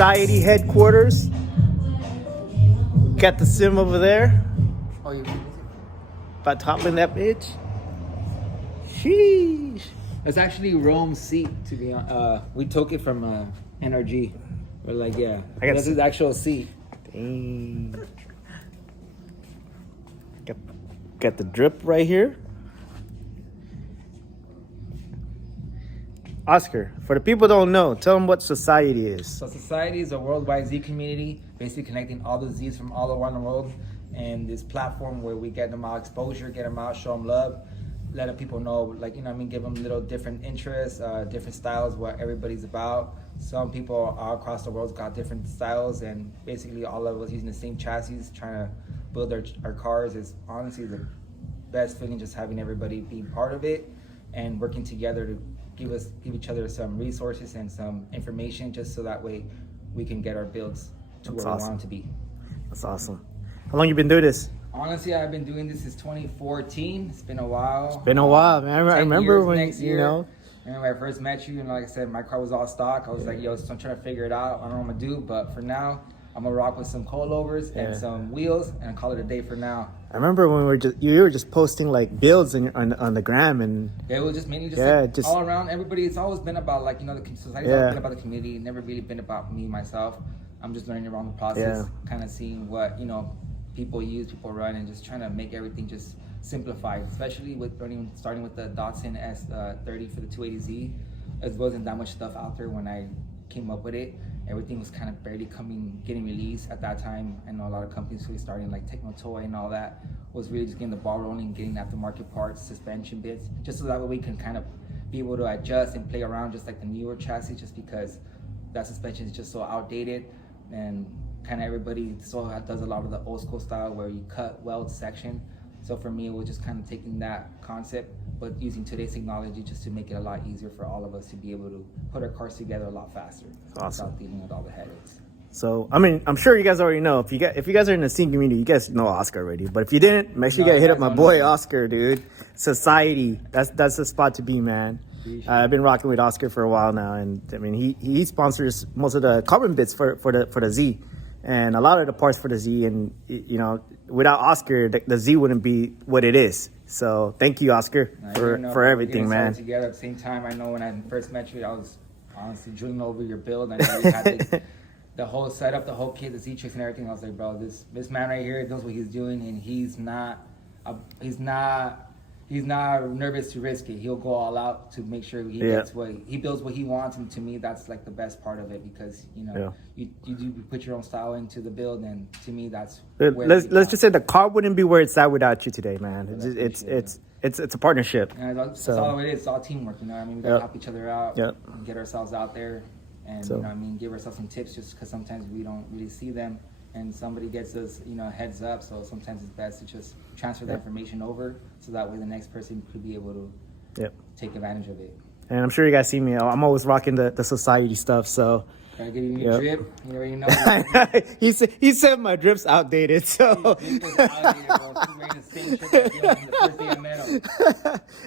Zociety headquarters. Got the sim over there. Oh, you About topping that bitch. Sheesh. It's actually Rome's seat, to be honest. We took it from NRG. We're like, yeah, this is actual seat. Dang. Got the drip right here. Oscar, for the people who don't know, tell them what Zociety is. So Zociety is a worldwide Z community, basically connecting all the Zs from all around the world. And this platform where we get them out exposure, get them out, show them love, let people know, like, you know what I mean, give them little different interests, different styles, what everybody's about. Some people all across the world got different styles, and basically all of us using the same chassis, trying to build our cars is honestly the best feeling, just having everybody being part of it and working together to give each other some resources and some information, just so that way we can get our builds to where we want them to be. That's awesome. How long you been doing this? Honestly, I've been doing this since 2014. It's been a while. It's been a while, man. I remember when, you know. And when I first met you, and like I said, my car was all stock. I was like, yo, so I'm trying to figure it out. I don't know what I'm going to do, but for now, I'm going to rock with some coilovers and some wheels and call it a day for now. I remember when you were just posting like builds on the gram, and it was just mainly just all around everybody. It's always been about, like, you know, the society's always been about the community, never really been about me, myself. I'm just learning around the process, kind of seeing what, you know, people use, people run, and just trying to make everything just simplified, especially with starting with the Datsun S30 for the 280Z. There wasn't that much stuff out there when I came up with it. Everything was kind of barely getting released at that time. I know a lot of companies who were starting, like Techno Toy and all that, was really just getting the ball rolling, getting aftermarket parts, suspension bits, just so that way we can kind of be able to adjust and play around just like the newer chassis, just because that suspension is just so outdated, and kind of everybody still does a lot of the old school style where you cut, weld, section. So for me, it was just kind of taking that concept, but using today's technology just to make it a lot easier for all of us to be able to put our cars together a lot faster. Awesome. Without dealing with all the headaches. So, I mean, I'm sure you guys already know. If you guys are in the scene community, you guys know Oscar already. But if you didn't, make sure you guys hit up my boy Oscar, dude. Zociety. That's the spot to be, man. I've been rocking with Oscar for a while now, and I mean, he sponsors most of the carbon bits for the Z, and a lot of the parts for the Z. And you know, without Oscar, the Z wouldn't be what it is. So thank you, Oscar, for everything, man. Together at the same time, I know when I first met you, I was honestly drooling over your build. I know you had the whole setup, the whole kit, the Z tricks and everything. I was like, bro, this man right here knows what he's doing, and he's not nervous to risk it. He'll go all out to make sure he gets he builds what he wants, and to me, that's like the best part of it, because you know you do put your own style into the build, and to me, that's let's just say the car wouldn't be where it's at without you today, man. It's a partnership. And that's all it is. It's all teamwork. You know what I mean? We gotta help each other out, and get ourselves out there, and you know what I mean, give ourselves some tips, just because sometimes we don't really see them. And somebody gets us, you know, heads up. So sometimes it's best to just transfer the information over, so that way the next person could be able to take advantage of it. And I'm sure you guys see me. I'm always rocking the Zociety stuff. So can I give you a drip? You already know. he said my drip's outdated. So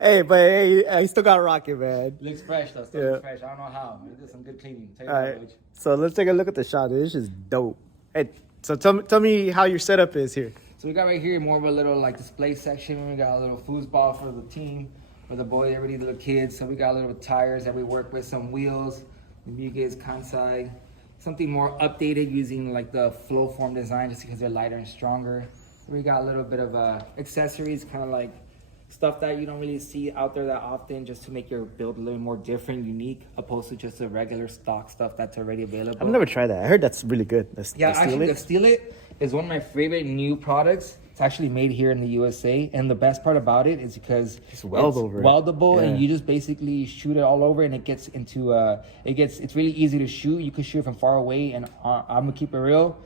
hey, but hey, I still got to rock it, man. Looks fresh though. Still looks fresh. I don't know how. We did some good cleaning. All right. So let's take a look at the shot. This is dope. Hey, so tell me how your setup is here. So we got right here more of a little like display section. We got a little foosball for the team, for the boys, everybody, little kids. So we got a little tires that we work with, some wheels, the Muges, Kansai, something more updated using like the flow form design, just because they're lighter and stronger. We got a little bit of accessories, kind of like stuff that you don't really see out there that often, just to make your build a little more different, unique, opposed to just the regular stock stuff that's already available. I've never tried that. I heard that's really good. The Steal It is one of my favorite new products. It's actually made here in the USA, and the best part about it is because it's weldable, and you just basically shoot it all over, and it gets into it's really easy to shoot. You can shoot from far away, and I'm gonna keep it real.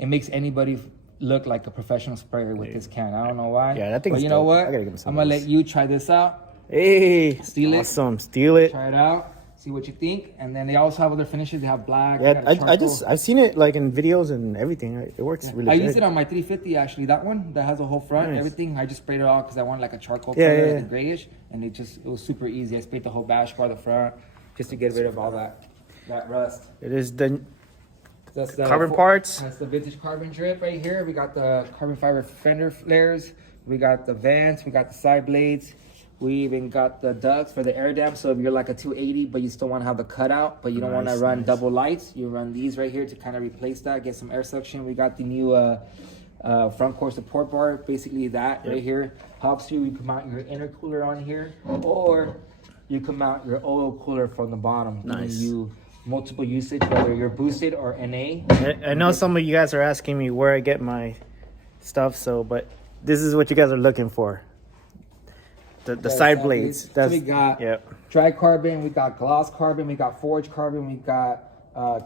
It makes anybody look like a professional sprayer with this can. I don't know why. Yeah, I think. But you know what? I'm gonna let you try this out. Hey, Steal it. Awesome. Steal it. Try it out. See what you think. And then they also have other finishes. They have black. Yeah, I've seen it like in videos and everything. It works really good. I used it on my 350 actually. That one that has a whole front, everything. I just sprayed it all because I wanted like a charcoal color, like grayish, and it was super easy. I sprayed the whole bash bar, the front, just to get rid of all that rust. It is the That's the carbon parts. That's the vintage carbon drip right here. We got the carbon fiber fender flares. We got the vents. We got the side blades. We even got the ducts for the air dam. So if you're like a 280, but you still want to have the cutout, but you don't want to run double lights, you run these right here to kind of replace that, get some air suction. We got the new front core support bar. Basically that right here helps you. You can mount your intercooler on here, or you can mount your oil cooler from the bottom. Nice. Giving you multiple usage, whether you're boosted or NA. I know some of you guys are asking me where I get my stuff, but this is what you guys are looking for. The side blades. So we got dry carbon, we got gloss carbon, we got forged carbon, we got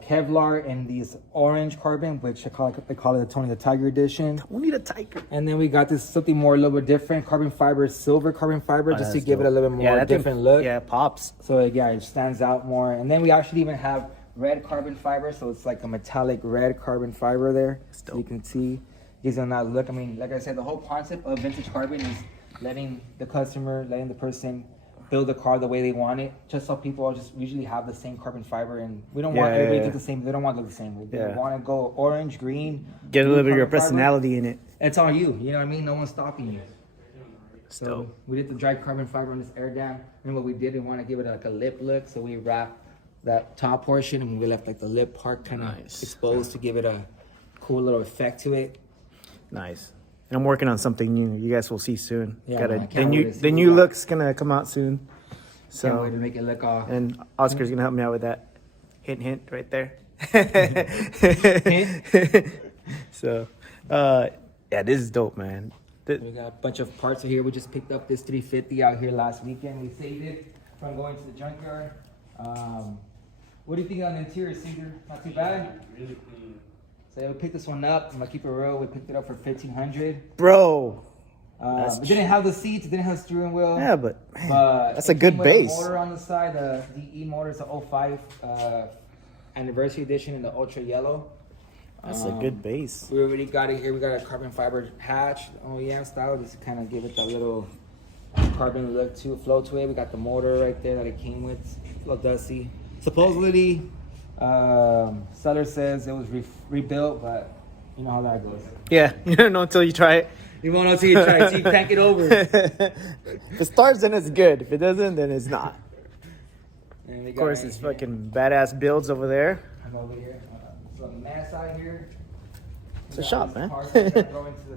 Kevlar and these orange carbon, which they call it the Tony the Tiger edition. Tony the Tiger. And then we got this something more a little bit different, carbon fiber, silver carbon fiber, just to give it a little bit more different look. Yeah, it pops. So it stands out more. And then we actually even have red carbon fiber, so it's like a metallic red carbon fiber there. So you can see, gives them that look. I mean, like I said, the whole concept of vintage carbon is letting the person build the car the way they want it. Just so people just usually have the same carbon fiber, and we don't want everybody to do the same. They don't want to look the same. They want to go orange, green. Get a little bit of your personality in it. It's all you. You know what I mean? No one's stopping you. So we did the dry carbon fiber on this air dam. And what we did, we want to give it like a lip look. So we wrapped that top portion and we left like the lip part kind of exposed to give it a cool little effect to it. Nice. And I'm working on something new. You guys will see soon. Yeah, the new look's gonna come out soon. So can't wait to make it look off. And Oscar's gonna help me out with that. Hint, hint, right there. So, yeah, this is dope, man. We got a bunch of parts here. We just picked up this 350 out here last weekend. We saved it from going to the junkyard. What do you think on the interior, Caesar? Not too bad? Really clean. So we picked this one up. I'm gonna keep it real. We picked it up for $1,500. Bro. It didn't have the seats. It didn't have steering wheel. Yeah, but that's a good base. Motor on the side. The DE motor is a 05 anniversary edition in the ultra yellow. That's a good base. We already got it here. We got a carbon fiber hatch, OEM style, just to kind of give it that little carbon look to flow to it. We got the motor right there that it came with. A little dusty. Supposedly, seller says it was rebuilt, but you know how that goes. Yeah, you don't know until you try it. You won't know until you try it. Until you crank it over. If it starts, then it's good. If it doesn't, then it's not. Of course, right it's fucking badass builds over there. I'm over here. So on the man side here, it's a shop, man. Parts that go into the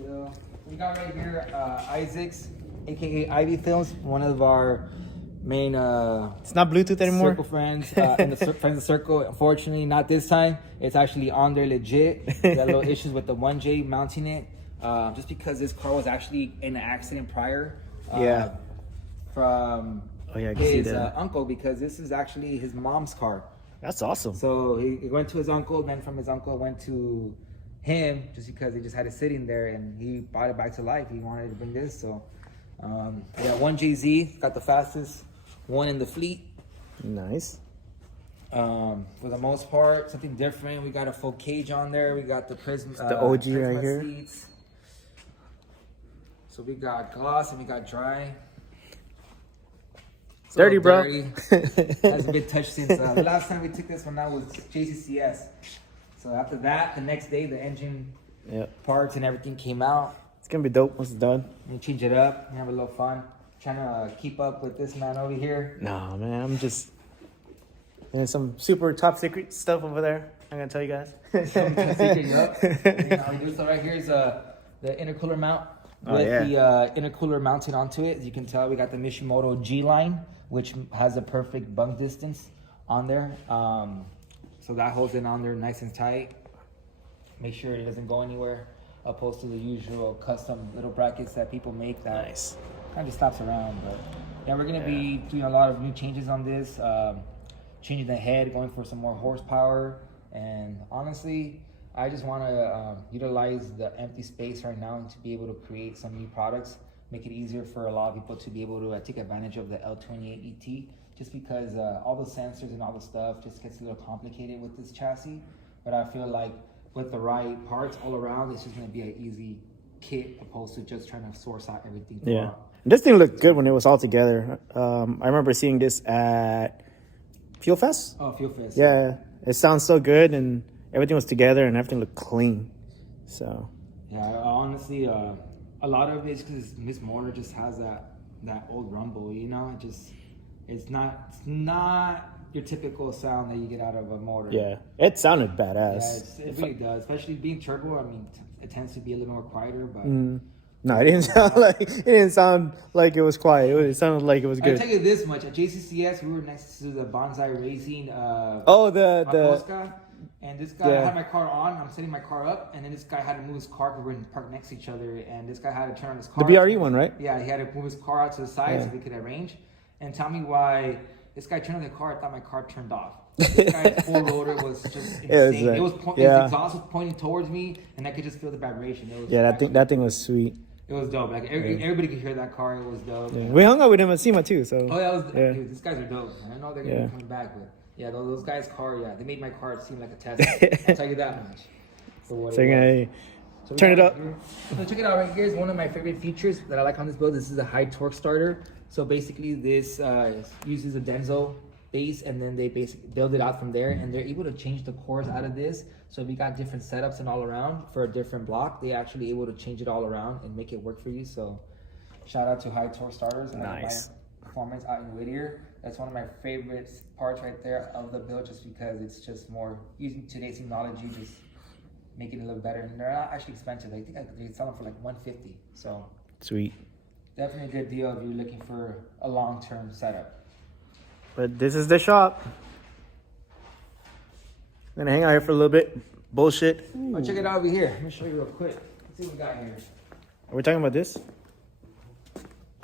350Z. We got right here Isaac's, aka Ivy Films, one of our main it's not Bluetooth anymore. Circle friends in the friends of the circle. Unfortunately, not this time. It's actually on there legit. We had little issues with the 1J mounting it, just because this car was actually in an accident prior. From his uncle, because this is actually his mom's car. That's awesome. So he went to his uncle, then from his uncle went to him, just because he just had it sitting there, and he brought it back to life. He wanted to bring this, so 1JZ got the fastest one in the fleet. Nice. For the most part, something different. We got a full cage on there. We got the prism, the OG Prisma right here. Seats. So we got gloss and we got dry. Dirty, bro. Hasn't been touched since the last time we took this one out was JCCS. So after that, the next day, the engine parts and everything came out. It's gonna be dope once it's done. And change it up and have a little fun. Trying to keep up with this man over here. Nah, man, I'm just doing some super top secret stuff over there. I'm gonna tell you guys. So right here is the intercooler mount with the intercooler mounted onto it. As you can tell, we got the Mishimoto G line, which has a perfect bunk distance on there. So that holds it on there nice and tight. Make sure it doesn't go anywhere, opposed to the usual custom little brackets that people make that kind of stops around. But yeah, we're gonna be doing a lot of new changes on this, changing the head, going for some more horsepower. And honestly, I just want to utilize the empty space right now to be able to create some new products, make it easier for a lot of people to be able to take advantage of the L28ET, just because all the sensors and all the stuff just gets a little complicated with this chassis. But I feel like with the right parts all around, it's just going to be an easy kit opposed to just trying to source out everything. Yeah. This thing looked good when it was all together. I remember seeing this at Fuel Fest. Oh, Fuel Fest. Yeah. It sounds so good, and everything was together, and everything looked clean. So. Yeah, honestly, a lot of it is because Miss Motor just has that old rumble, you know. It's not your typical sound that you get out of a motor. Yeah, it sounded badass. Yeah, it really does, especially being turbo. I mean, it tends to be a little more quieter, but. No, it didn't sound like it was quiet. It sounded like it was good. I'll tell you this much: at JCCS, we were next to the Bonsai Racing. The and this guy had my car on. I'm setting my car up, and then this guy had to move his car because we're parked next to each other. And this guy had to turn on his car. The BRE one, right? Yeah, he had to move his car out to the side so we could arrange. And tell me why this guy turned on the car. I thought my car turned off. This guy's full rotor was just insane. His exhaust was pointing towards me, and I could just feel the vibration. It was that thing was sweet. It was dope. Like everybody could hear that car. It was dope. Yeah. We hung out with him at SEMA too. So. Dude, these guys are dope. I know they're gonna be coming back, but yeah, those guys' car. Yeah, they made my car seem like a Tesla. I'll tell you that much. So turn it up. So check it out right here. Is one of my favorite features that I like on this build. This is a high torque starter. So basically, this uses a Denso base, and then they basically build it out from there, and they're able to change the cores out of this. So if you got different setups and all around for a different block, they actually able to change it all around and make it work for you. So shout out to high torque starters and nice performance out in Whittier. That's one of my favorite parts right there of the build, just because it's just more using today's technology, just making it a little better. And they're not actually expensive. I think they sell them for like $150. So sweet. Definitely a good deal if you're looking for a long-term setup. But this is the shop. I'm gonna hang out here for a little bit. Bullshit. Oh, check it out over here. Let me show you real quick. Let's see what we got here. Are we talking about this?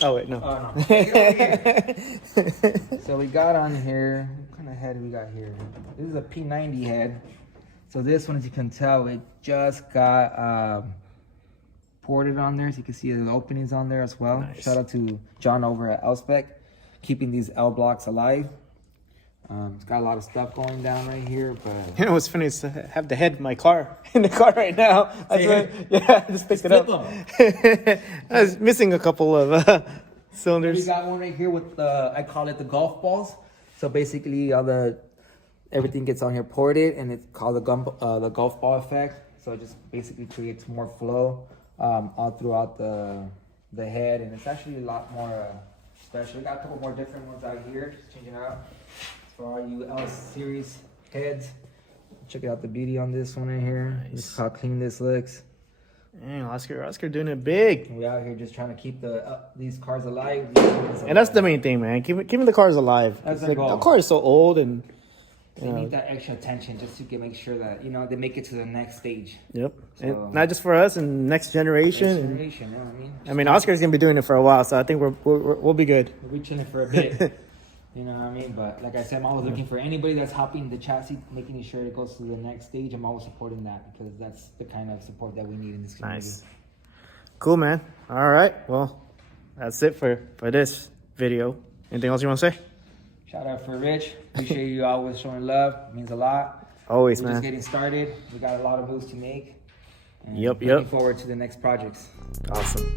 Oh wait, no. Oh no. Check it over here. So we got on here. What kind of head do we got here? This is a P90 head. So this one, as you can tell, it just got ported on there. So you can see the openings on there as well. Nice. Shout out to John over at Elspec, keeping these L blocks alive. It's got a lot of stuff going down right here, but you know what's funny is to have the head in my car in the car right now. I just picked it up. I was missing a couple of cylinders. We got one right here with I call it the golf balls. So basically, everything gets on here ported, and it's called the golf ball effect. So it just basically creates more flow all throughout the head, and it's actually a lot more special. We got a couple more different ones out here. Just changing out. For all you L series heads, check out the beauty on this one in here. Nice. Look how clean this looks. Dang, Oscar doing it big. We out here just trying to keep these cars alive. And that's the main thing, man. Keeping the cars alive. That's the goal. The car is so old, and they need that extra attention just to make sure that they make it to the next stage. Yep. So, and not just for us and next generation. Next generation, you know what I mean? I mean, Oscar's gonna be doing it for a while, so I think we'll be good. We'll be chilling for a bit. You know what I mean? But like I said, I'm always looking for anybody that's hopping the chassis, making sure it goes to the next stage. I'm always supporting that because that's the kind of support that we need in this community. Nice. Cool, man. All right. Well, that's it for this video. Anything else you want to say? Shout out for Rich. Appreciate you always showing love. It means a lot. Always, We're man. Just getting started. We got a lot of moves to make. And looking forward to the next projects. Awesome.